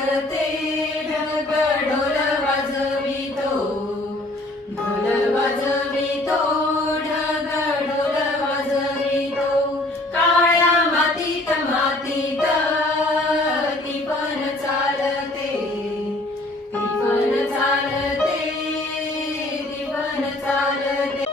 नाचते ढग ढोल वाजवितो, ढोल वाजवितो ढग ढोल वाजवितो. काळ्या मातीत मातीत ती पण चालते, ती पण चालते, ती पण चालते.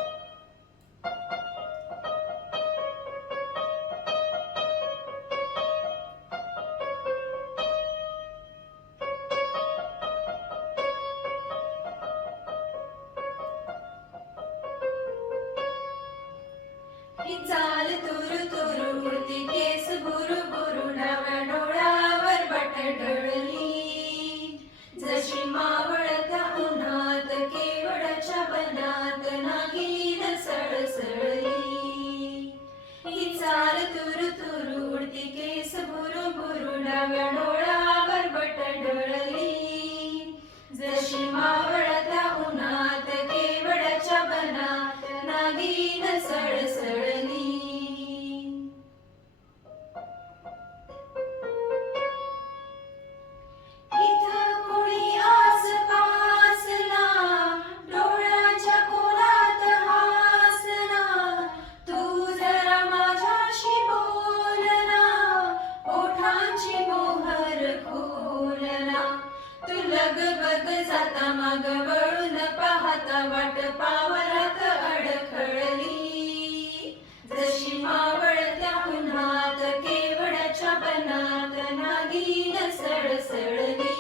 ही चाल तुरु तुरु उडती केस बुरु बुरु, डाव्या डोळ्यावर बटडळली. जशी मावळत्या उन्हात केवडाच्या बनात नागिन सळसळली. ही चाल तुरु तुरु उडती केस बुरु बुरु, डाव्या डोळ्यावर बटडळली. जशी मावळत्या उन्हात केवडाच्या बनात नागिन सळसळली. इथं कोणी आसपासना, डोळ्याच्या कोलात हासना. तू जरा माझ्याशी बोलना, ओठांची मोहर खोलना. तू लगबग जाता माग वळून पाहता, वाट पावलात अडखळली. जशी मावळत्या उन्हात केवडाच्या बनात नागिन सळसळली.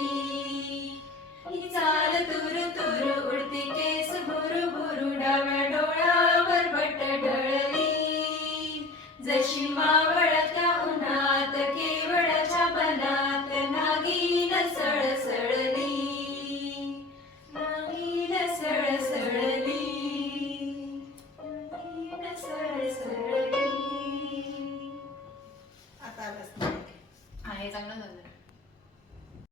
ही चाल तुरु तुरु उडती केस बुरु बुरु, डाव्या डोळ्यावर बटडळली. जशी मावळत्या उन्हात केवडाच्या बनात नागिन सळसळली, नागिन सळसळली, नागिन सळसळली. आता बस. हा हे चांगलं झालं.